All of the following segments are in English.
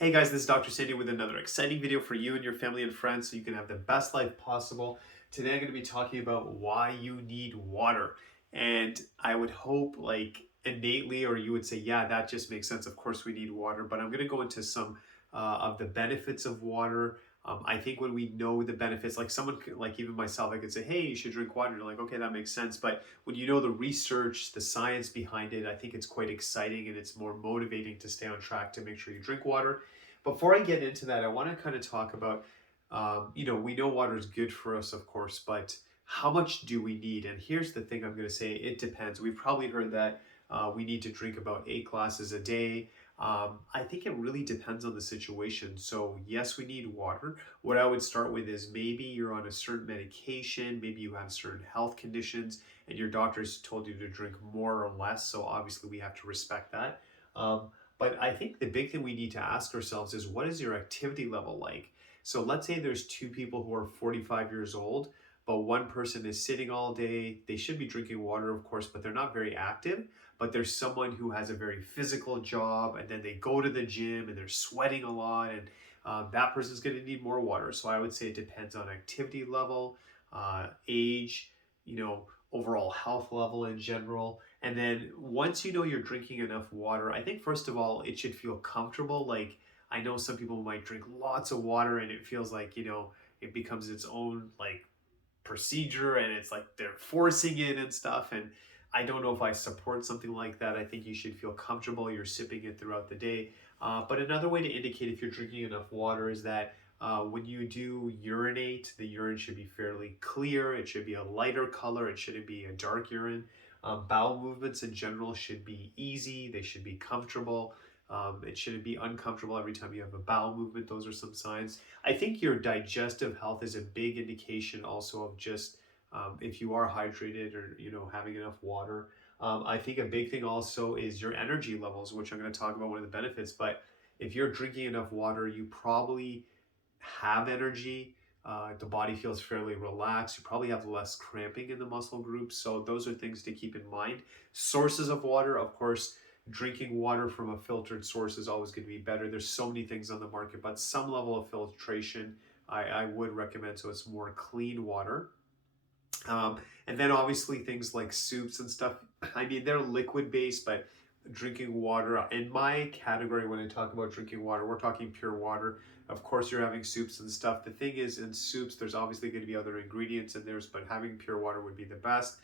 Hey guys, this is Dr. Sandy with another exciting video for you and your family and friends so you can have the best life possible. Today I'm going to be talking about why you need water. And I would hope innately, or you would say, yeah, that just makes sense. Of course we need water, but I'm going to go into some of the benefits of water. I think when we know the benefits, like like even myself, I could say, hey, you should drink water. You're like, okay, that makes sense. But when you know the research, the science behind it, I think it's quite exciting and it's more motivating to stay on track to make sure you drink water. Before I get into that, I want to kind of talk about, we know water is good for us, of course, but how much do we need? And here's the thing I'm going to say, it depends. We've probably heard that we need to drink about 8 glasses a day. I think it really depends on the situation. So yes, we need water. What I would start with is maybe you're on a certain medication, maybe you have certain health conditions, and your doctor's told you to drink more or less. So obviously we have to respect that. But I think the big thing we need to ask ourselves is, what is your activity level like? So let's say there's two people who are 45 years old, but one person is sitting all day. They should be drinking water, of course, but they're not very active. But there's someone who has a very physical job, and then they go to the gym and they're sweating a lot, and that person's going to need more water. So I would say it depends on activity level, age, overall health level in general. And then once you know you're drinking enough water, I think first of all, it should feel comfortable. Like, I know some people might drink lots of water and it feels like, it becomes its own procedure and it's like they're forcing it and stuff. And I don't know if I support something like that. I think you should feel comfortable. You're sipping it throughout the day. But another way to indicate if you're drinking enough water is that when you do urinate, the urine should be fairly clear. It should be a lighter color. It shouldn't be a dark urine. Bowel movements in general should be easy. They should be comfortable. It shouldn't be uncomfortable every time you have a bowel movement. Those are some signs. I think your digestive health is a big indication also of just if you are hydrated or having enough water. I think a big thing also is your energy levels, which I'm going to talk about one of the benefits. But if you're drinking enough water, you probably have energy. The body feels fairly relaxed. You probably have less cramping in the muscle groups. So those are things to keep in mind. Sources of water, of course, drinking water from a filtered source is always going to be better. There's so many things on the market, but some level of filtration I would recommend, so it's more clean water. And then obviously things like soups and stuff, I mean, they're liquid based, but drinking water, in my category, when I talk about drinking water, we're talking pure water. Of course, you're having soups and stuff. The thing is, in soups, there's obviously going to be other ingredients in there, but having pure water would be the best.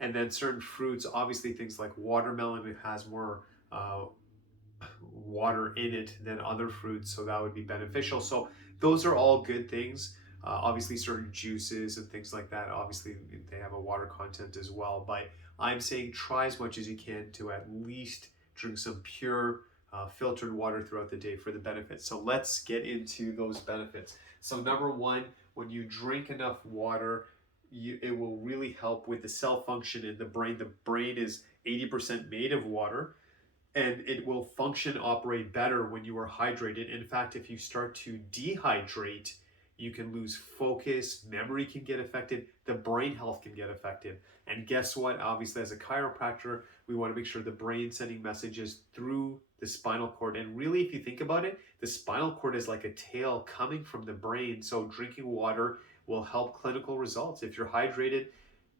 And then certain fruits, obviously things like watermelon, it has more water in it than other fruits, so that would be beneficial. So those are all good things. Obviously, certain juices and things like that, obviously they have a water content as well. But I'm saying try as much as you can to at least drink some pure filtered water throughout the day for the benefits. So let's get into those benefits. So number one, when you drink enough water, it will really help with the cell function in the brain. The brain is 80% made of water, and it will function, operate better when you are hydrated. In fact, if you start to dehydrate, you can lose focus, memory can get affected, the brain health can get affected. And guess what? Obviously, as a chiropractor, we want to make sure the brain sending messages through the spinal cord. And really, if you think about it, the spinal cord is like a tail coming from the brain. So drinking water will help clinical results. If you're hydrated,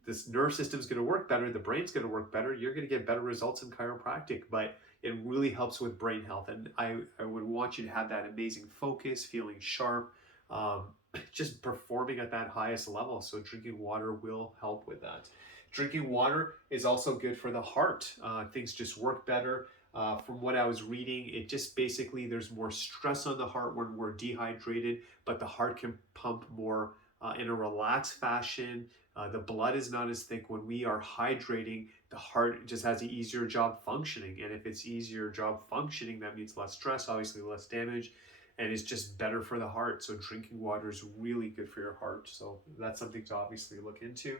this nerve system is going to work better, the brain's going to work better, you're going to get better results in chiropractic. But it really helps with brain health. And I would want you to have that amazing focus, feeling sharp, um, just performing at that highest level. So drinking water will help with that. Drinking water is also good for the heart. Things just work better. From what I was reading, it just basically, there's more stress on the heart when we're dehydrated, but the heart can pump more in a relaxed fashion. The blood is not as thick. When we are hydrating, the heart just has an easier job functioning. And if it's easier job functioning, that means less stress, obviously less damage, and it's just better for the heart. So drinking water is really good for your heart. So that's something to obviously look into.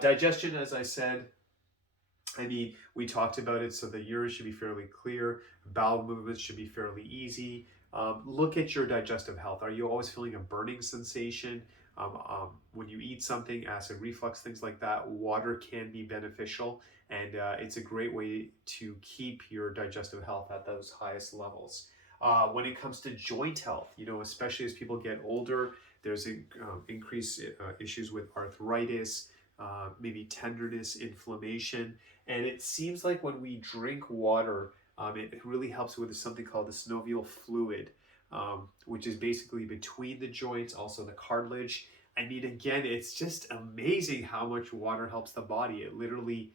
Digestion, as I said, I mean, we talked about it, so the urine should be fairly clear. Bowel movements should be fairly easy. Look at your digestive health. Are you always feeling a burning sensation? When you eat something, acid reflux, things like that, water can be beneficial, and it's a great way to keep your digestive health at those highest levels. When it comes to joint health, you know, especially as people get older, there's increased issues with arthritis, maybe tenderness, inflammation. And it seems like when we drink water, it really helps with something called the synovial fluid, which is basically between the joints, also the cartilage. I mean, again, it's just amazing how much water helps the body. It literally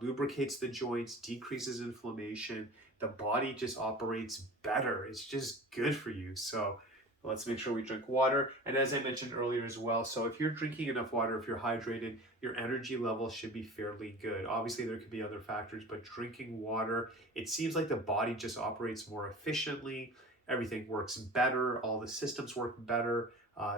lubricates the joints, decreases inflammation. The body just operates better. It's just good for you. So let's make sure we drink water. And as I mentioned earlier as well, so if you're drinking enough water, if you're hydrated, your energy level should be fairly good. Obviously, there could be other factors, but drinking water, it seems like the body just operates more efficiently. Everything works better. All the systems work better.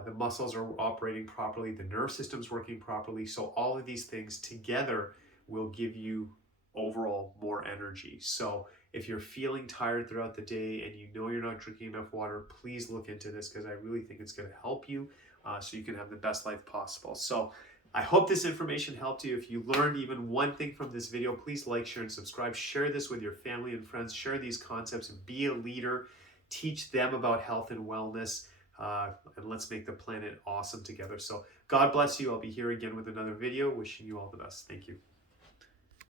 The muscles are operating properly. The nerve system's working properly. So all of these things together will give you overall more energy. So if you're feeling tired throughout the day and you know you're not drinking enough water, please look into this, because I really think it's going to help you so you can have the best life possible. So I hope this information helped you. If you learned even one thing from this video, please like, share, and subscribe. Share this with your family and friends. Share these concepts and be a leader. Teach them about health and wellness. And let's make the planet awesome together. So God bless you. I'll be here again with another video. Wishing you all the best. Thank you.